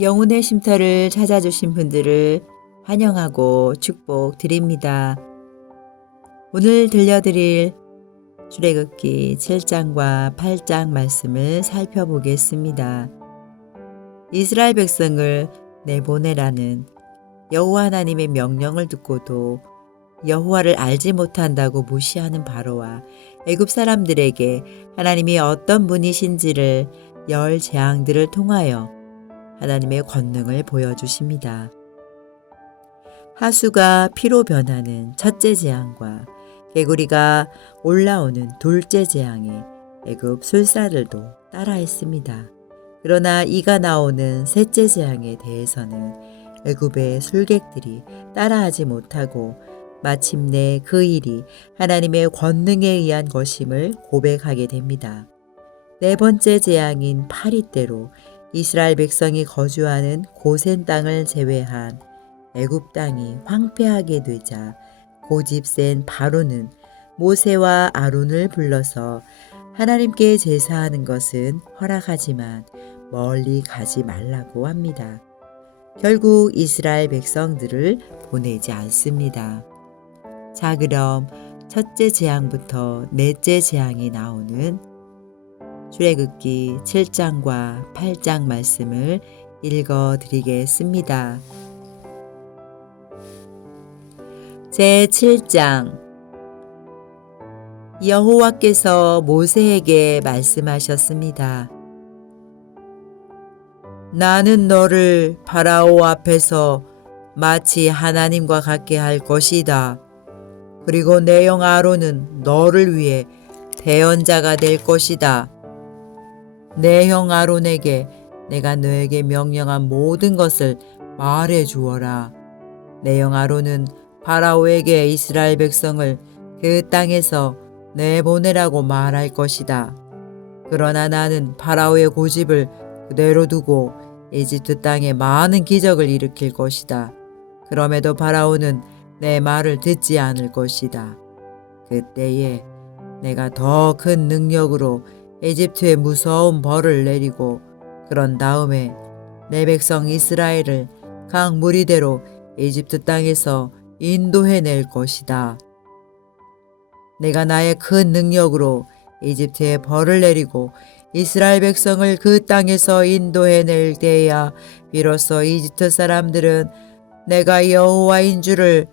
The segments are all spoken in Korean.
영혼의 쉼터를 찾아주신 분들을 환영하고 축복드립니다. 오늘 들려드릴 출애굽기 7장과 8장 말씀을 살펴보겠습니다. 이스라엘 백성을 내보내라는 여호와 하나님의 명령을 듣고도 여호와를 알지 못한다고 무시하는 바로와 애굽 사람들에게 하나님이 어떤 분이신지를 열 재앙들을 통하여 하나님의 권능을 보여주십니다. 하수가 피로 변하는 첫째 재앙과 개구리가 올라오는 둘째 재앙에 애굽 술사들도 따라했습니다. 그러나 이가 나오는 셋째 재앙에 대해서는 애굽의 술객들이 따라하지 못하고 마침내 그 일이 하나님의 권능에 의한 것임을 고백하게 됩니다. 네 번째 재앙인 파리떼로 이스라엘 백성이 거주하는 고센 땅을 제외한 애굽 땅이 황폐하게 되자 고집센 바로는 모세와 아론을 불러서 하나님께 제사하는 것은 허락하지만 멀리 가지 말라고 합니다. 결국 이스라엘 백성들을 보내지 않습니다. 자, 그럼 첫째 재앙부터 넷째 재앙이 나오는 출애굽기 7장과 8장 말씀을 읽어 드리겠습니다. 제7장. 여호와께서 모세에게 말씀하셨습니다. 나는 너를 파라오 앞에서 마치 하나님과 같게 할 것이다. 그리고 내 형 아론은 너를 위해 대언자가 될 것이다. 내 형 아론에게 내가 너에게 명령한 모든 것을 말해 주어라. 내 형 아론은 파라오에게 이스라엘 백성을 그 땅에서 내보내라고 말할 것이다. 그러나 나는 파라오의 고집을 그대로 두고 이집트 땅에 많은 기적을 일으킬 것이다. 그럼에도 파라오는 내 말을 듣지 않을 것이다. 그때에 내가 더 큰 능력으로 이집트에 무서운 벌을 내리고 그런 다음에 내 백성 이스라엘을 강 무리대로 이집트 땅에서 인도해낼 것이다. 내가 나의 큰 능력으로 이집트에 벌을 내리고 이스라엘 백성을 그 땅에서 인도해낼 때야 비로소 이집트 사람들은 내가 여호와인 줄을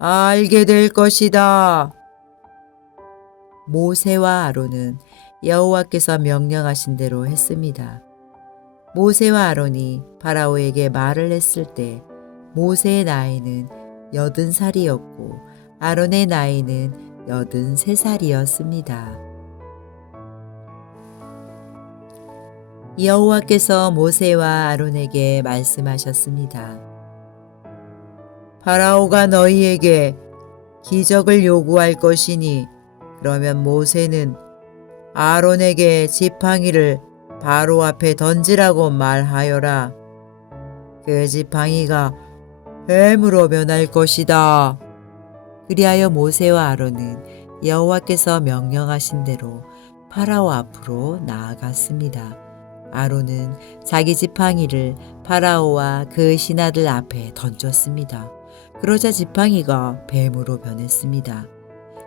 알게 될 것이다. 모세와 아론은 여호와께서 명령하신 대로 했습니다. 모세와 아론이 파라오에게 말을 했을 때 모세의 나이는 80살이었고 아론의 나이는 83살이었습니다. 여호와께서 모세와 아론에게 말씀하셨습니다. 파라오가 너희에게 기적을 요구할 것이니 그러면 모세는 아론에게 지팡이를 바로 앞에 던지라고 말하여라. 그 지팡이가 뱀으로 변할 것이다. 그리하여 모세와 아론은 여호와께서 명령하신 대로 파라오 앞으로 나아갔습니다. 아론은 자기 지팡이를 파라오와 그 신하들 앞에 던졌습니다. 그러자 지팡이가 뱀으로 변했습니다.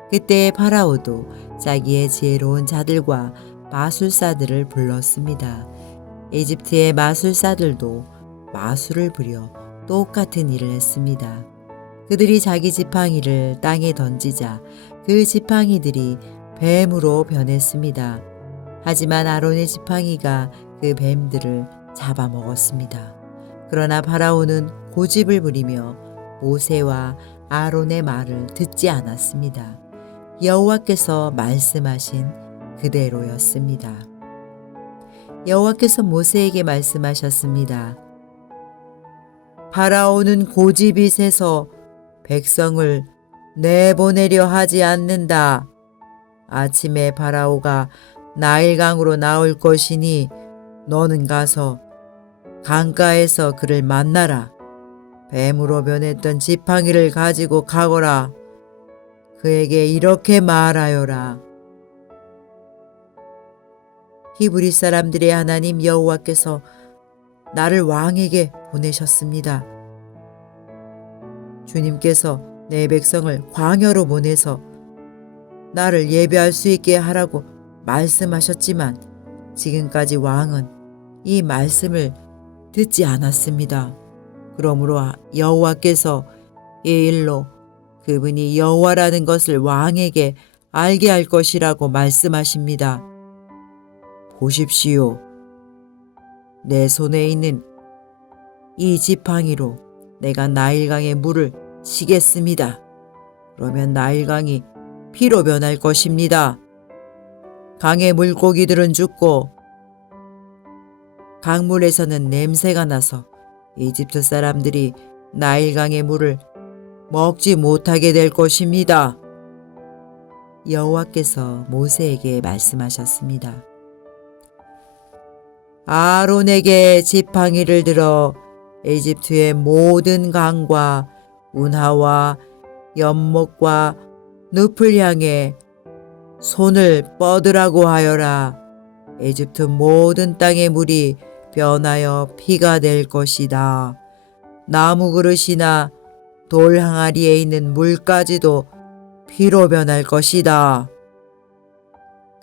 그때 파라오도 자기의 지혜로운 자들과 마술사들을 불렀습니다. 이집트의 마술사들도 마술을 부려 똑같은 일을 했습니다. 그들이 자기 지팡이를 땅에 던지자 그 지팡이들이 뱀으로 변했습니다. 하지만 아론의 지팡이가 그 뱀들을 잡아먹었습니다. 그러나 파라오는 고집을 부리며 모세와 아론의 말을 듣지 않았습니다. 여호와께서 말씀하신 그대로였습니다. 여호와께서 모세에게 말씀하셨습니다. 파라오는 고집이 세서 백성을 내보내려 하지 않는다. 아침에 파라오가 나일강으로 나올 것이니 너는 가서 강가에서 그를 만나라. 뱀으로 변했던 지팡이를 가지고 가거라. 그에게 이렇게 말하여라. 히브리 사람들의 하나님 여호와께서 나를 왕에게 보내셨습니다. 주님께서 내 백성을 광야로 보내서 나를 예배할 수 있게 하라고 말씀하셨지만 지금까지 왕은 이 말씀을 듣지 않았습니다. 그러므로 여호와께서 이 일로 그분이 여호와라는 것을 왕에게 알게 할 것이라고 말씀하십니다. 보십시오. 내 손에 있는 이 지팡이로 내가 나일강의 물을 치겠습니다. 그러면 나일강이 피로 변할 것입니다. 강의 물고기들은 죽고 강물에서는 냄새가 나서 이집트 사람들이 나일강의 물을 먹지 못하게 될 것입니다. 여호와께서 모세에게 말씀하셨습니다. 아론에게 지팡이를 들어 이집트의 모든 강과 운하와 연못과 늪을 향해 손을 뻗으라고 하여라. 이집트 모든 땅의 물이 변하여 피가 될 것이다. 나무 그릇이나 돌 항아리에 있는 물까지도 피로 변할 것이다.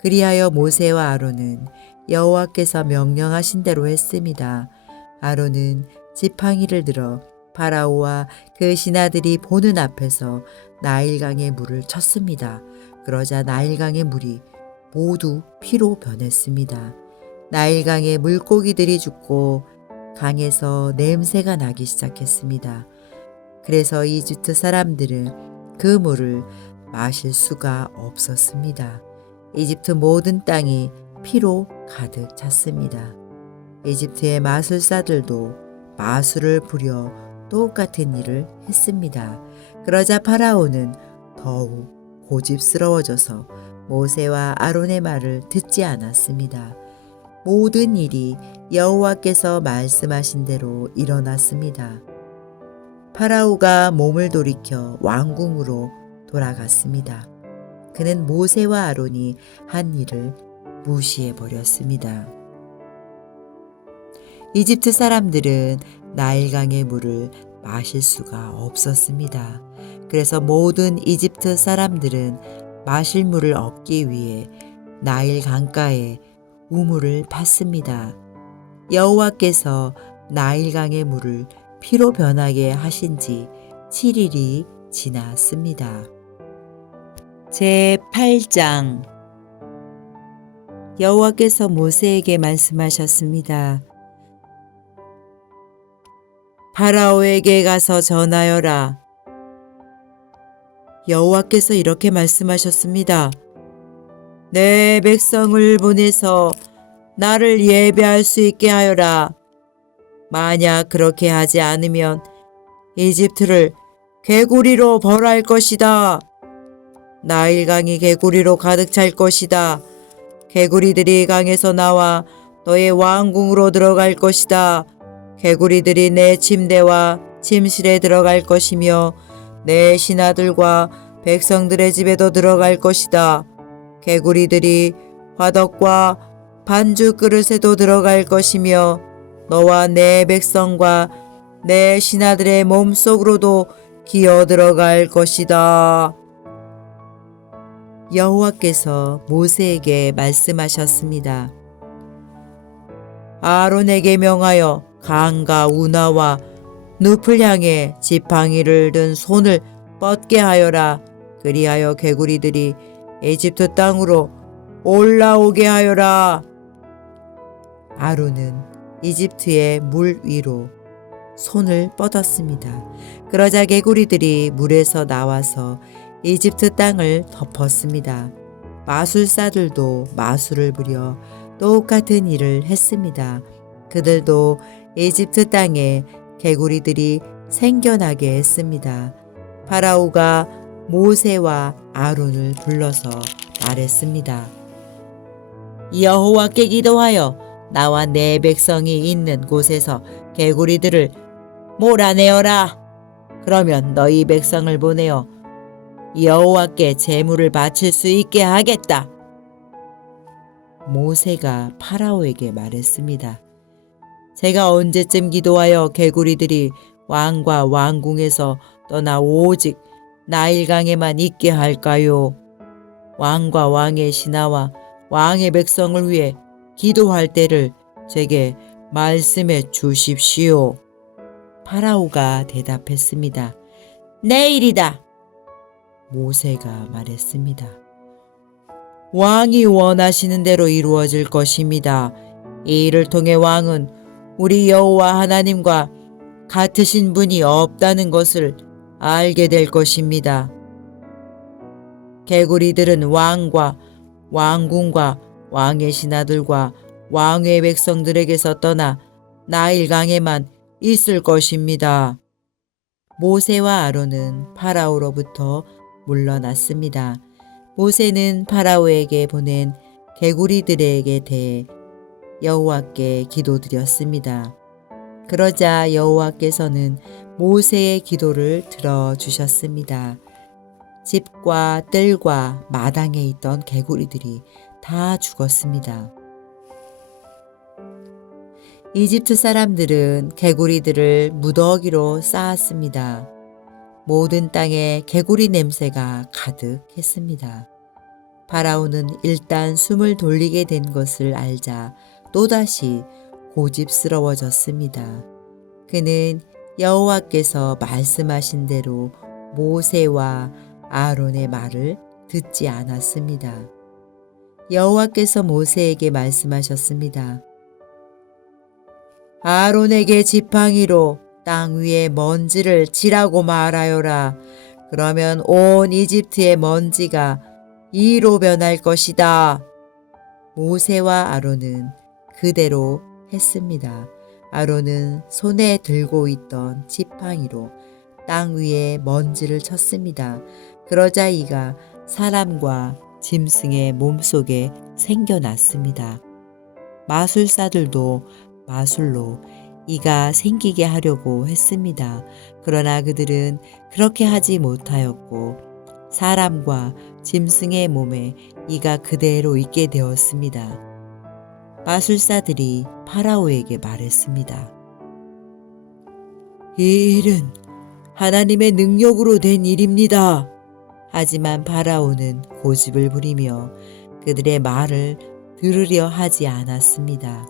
그리하여 모세와 아론은 여호와께서 명령하신 대로 했습니다. 아론은 지팡이를 들어 파라오와 그 신하들이 보는 앞에서 나일강의 물을 쳤습니다. 그러자 나일강의 물이 모두 피로 변했습니다. 나일강의 물고기들이 죽고 강에서 냄새가 나기 시작했습니다. 그래서 이집트 사람들은 그 물을 마실 수가 없었습니다. 이집트 모든 땅이 피로 가득 찼습니다. 이집트의 마술사들도 마술을 부려 똑같은 일을 했습니다. 그러자 파라오는 더욱 고집스러워져서 모세와 아론의 말을 듣지 않았습니다. 모든 일이 여호와께서 말씀하신 대로 일어났습니다. 파라오가 몸을 돌이켜 왕궁으로 돌아갔습니다. 그는 모세와 아론이 한 일을 무시해 버렸습니다. 이집트 사람들은 나일강의 물을 마실 수가 없었습니다. 그래서 모든 이집트 사람들은 마실 물을 얻기 위해 나일 강가에 우물을 팠습니다. 여호와께서 나일강의 물을 피로 변하게 하신 지 7일이 지났습니다. 제8장 여호와께서 모세에게 말씀하셨습니다. 파라오에게 가서 전하여라. 여호와께서 이렇게 말씀하셨습니다. 내 백성을 보내서 나를 예배할 수 있게 하여라. 만약 그렇게 하지 않으면 이집트를 개구리로 벌할 것이다. 나일강이 개구리로 가득 찰 것이다. 개구리들이 강에서 나와 너의 왕궁으로 들어갈 것이다. 개구리들이 내 침대와 침실에 들어갈 것이며 내 신하들과 백성들의 집에도 들어갈 것이다. 개구리들이 화덕과 반죽 그릇에도 들어갈 것이며 너와 내 백성과 내 신하들의 몸속으로도 기어 들어갈 것이다. 여호와께서 모세에게 말씀하셨습니다. 아론에게 명하여 강과 운하와 늪을 향해 지팡이를 든 손을 뻗게 하여라. 그리하여 개구리들이 이집트 땅으로 올라오게 하여라. 아론은 이집트의 물 위로 손을 뻗었습니다. 그러자 개구리들이 물에서 나와서 이집트 땅을 덮었습니다. 마술사들도 마술을 부려 똑같은 일을 했습니다. 그들도 이집트 땅에 개구리들이 생겨나게 했습니다. 파라오가 모세와 아론을 불러서 말했습니다. 여호와께 기도하여 나와 내 백성이 있는 곳에서 개구리들을 몰아내어라. 그러면 너희 백성을 보내어 여호와께 제물을 바칠 수 있게 하겠다. 모세가 파라오에게 말했습니다. 제가 언제쯤 기도하여 개구리들이 왕과 왕궁에서 떠나 오직 나일강에만 있게 할까요? 왕과 왕의 신하와 왕의 백성을 위해 기도할 때를 제게 말씀해 주십시오. 파라오가 대답했습니다. 내일이다. 모세가 말했습니다. 왕이 원하시는 대로 이루어질 것입니다. 이 일을 통해 왕은 우리 여호와 하나님과 같으신 분이 없다는 것을 알게 될 것입니다. 개구리들은 왕과 왕궁과 왕의 신하들과 왕의 백성들에게서 떠나 나일강에만 있을 것입니다. 모세와 아론은 파라오로부터 물러났습니다. 모세는 파라오에게 보낸 개구리들에게 대해 여호와께 기도드렸습니다. 그러자 여호와께서는 모세의 기도를 들어주셨습니다. 집과 뜰과 마당에 있던 개구리들이 다 죽었습니다. 이집트 사람들은 개구리들을 무더기로 쌓았습니다. 모든 땅에 개구리 냄새가 가득했습니다. 파라오는 일단 숨을 돌리게 된 것을 알자 또다시 고집스러워졌습니다. 그는 여호와께서 말씀하신 대로 모세와 아론의 말을 듣지 않았습니다. 여호와께서 모세에게 말씀하셨습니다. 아론에게 지팡이로 땅 위에 먼지를 치라고 말하여라. 그러면 온 이집트의 먼지가 이로 변할 것이다. 모세와 아론은 그대로 했습니다. 아론은 손에 들고 있던 지팡이로 땅 위에 먼지를 쳤습니다. 그러자 이가 사람과 짐승의 몸속에 생겨났습니다. 마술사들도 마술로 이가 생기게 하려고 했습니다. 그러나 그들은 그렇게 하지 못하였고 사람과 짐승의 몸에 이가 그대로 있게 되었습니다. 마술사들이 파라오에게 말했습니다. 이 일은 하나님의 능력으로 된 일입니다. 하지만 파라오는 고집을 부리며 그들의 말을 들으려 하지 않았습니다.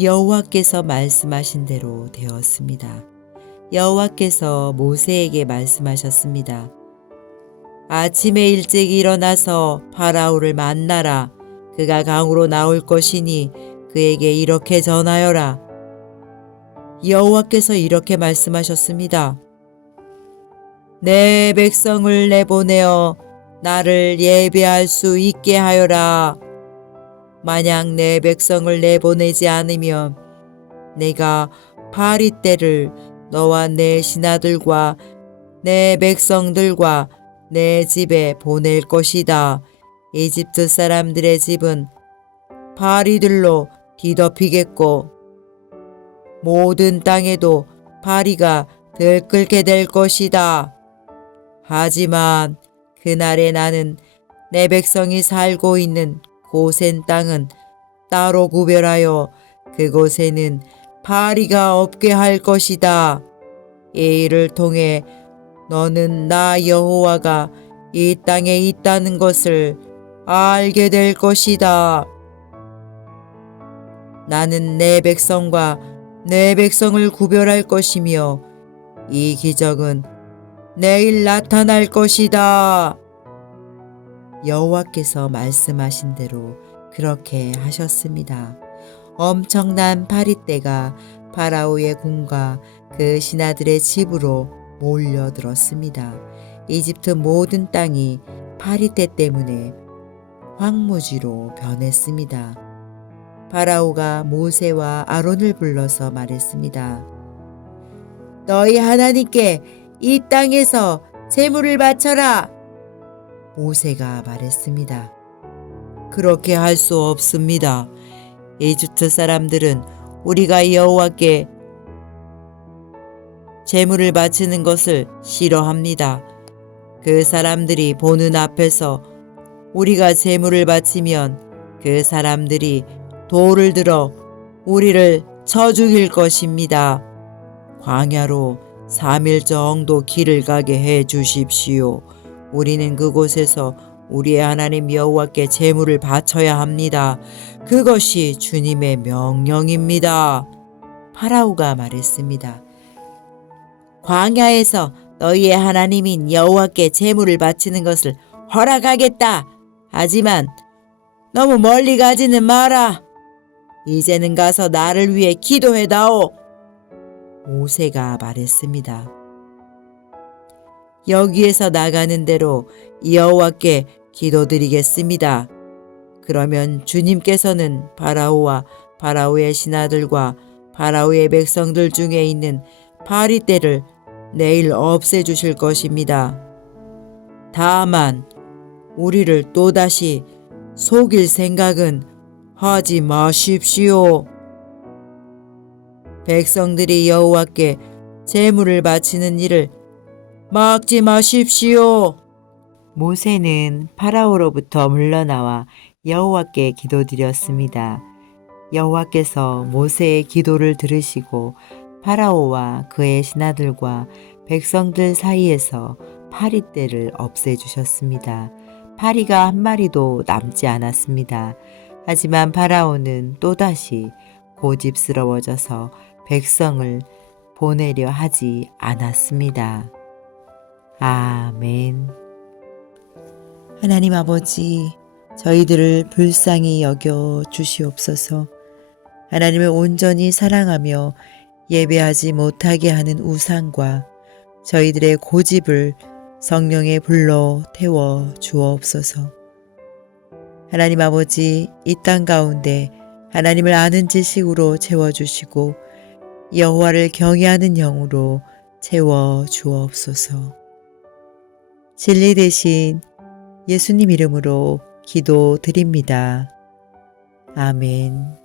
여호와께서 말씀하신 대로 되었습니다. 여호와께서 모세에게 말씀하셨습니다. 아침에 일찍 일어나서 파라오를 만나라. 그가 강으로 나올 것이니 그에게 이렇게 전하여라. 여호와께서 이렇게 말씀하셨습니다. 내 백성을 내보내어 나를 예배할 수 있게 하여라. 만약 내 백성을 내보내지 않으면 내가 파리떼를 너와 내 신하들과 내 백성들과 내 집에 보낼 것이다. 이집트 사람들의 집은 파리들로 뒤덮이겠고 모든 땅에도 파리가 들끓게 될 것이다. 하지만 그날에 나는 내 백성이 살고 있는 고센 땅은 따로 구별하여 그곳에는 파리가 없게 할 것이다. 이 일을 통해 너는 나 여호와가 이 땅에 있다는 것을 알게 될 것이다. 나는 내 백성과 내 백성을 구별할 것이며 이 기적은 내일 나타날 것이다. 여호와께서 말씀하신 대로 그렇게 하셨습니다. 엄청난 파리떼가 파라오의 궁과 그 신하들의 집으로 몰려들었습니다. 이집트 모든 땅이 파리떼 때문에 황무지로 변했습니다. 파라오가 모세와 아론을 불러서 말했습니다. 너희 하나님께 이 땅에서 제물을 바쳐라. 모세가 말했습니다. 그렇게 할 수 없습니다. 이집트 사람들은 우리가 여호와께 제물을 바치는 것을 싫어합니다. 그 사람들이 보는 앞에서 우리가 제물을 바치면 그 사람들이 돌을 들어 우리를 쳐 죽일 것입니다. 광야로 3일 정도 길을 가게 해 주십시오. 우리는 그곳에서 우리의 하나님 여호와께 제물을 바쳐야 합니다. 그것이 주님의 명령입니다. 파라오가 말했습니다. 광야에서 너희의 하나님인 여호와께 제물을 바치는 것을 허락하겠다. 하지만 너무 멀리 가지는 마라. 이제는 가서 나를 위해 기도해다오. 모세가 말했습니다. 여기에서 나가는 대로 여호와께 기도드리겠습니다. 그러면 주님께서는 파라오와 파라오의 신하들과 파라오의 백성들 중에 있는 바리떼를 내일 없애주실 것입니다. 다만 우리를 또다시 속일 생각은 하지 마십시오. 백성들이 여호와께 제물을 바치는 일을 막지 마십시오. 모세는 파라오로부터 물러나와 여호와께 기도드렸습니다. 여호와께서 모세의 기도를 들으시고 파라오와 그의 신하들과 백성들 사이에서 파리떼를 없애주셨습니다. 파리가 한 마리도 남지 않았습니다. 하지만 파라오는 또다시 고집스러워져서 백성을 보내려 하지 않았습니다. 아멘. 하나님 아버지, 저희들을 불쌍히 여겨 주시옵소서. 하나님을 온전히 사랑하며 예배하지 못하게 하는 우상과 저희들의 고집을 성령의 불로 태워 주옵소서. 하나님 아버지, 이 땅 가운데 하나님을 아는 지식으로 채워주시고 여호와를 경외하는 영으로 채워 주옵소서. 진리 대신 예수님 이름으로 기도드립니다. 아멘.